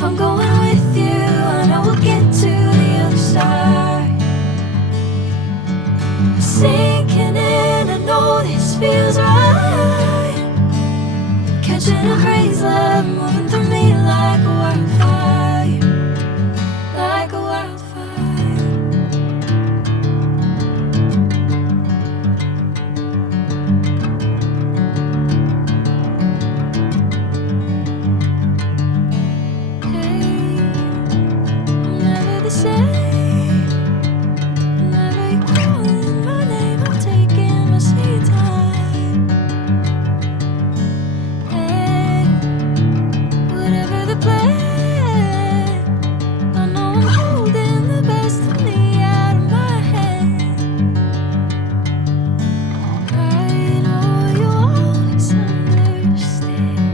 If I'm going with you, I know we'll get to the other side. Sinking in, I know this feels right. Catching a crazy love, moving through me like a wildfire, like a wildfire. Hey, I'm never the same. Whenever you're calling my name, I'm taking my sweet time. Hey, whatever the plan, I know I'm holding the best of me out of my hand. I know you'll always understand.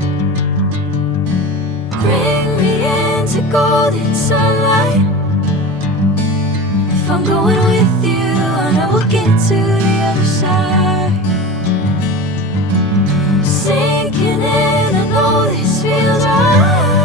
Bring me into golden sunlight. If I'm going with you, I know we'll get to the other side. Sinking in, I know this feels right.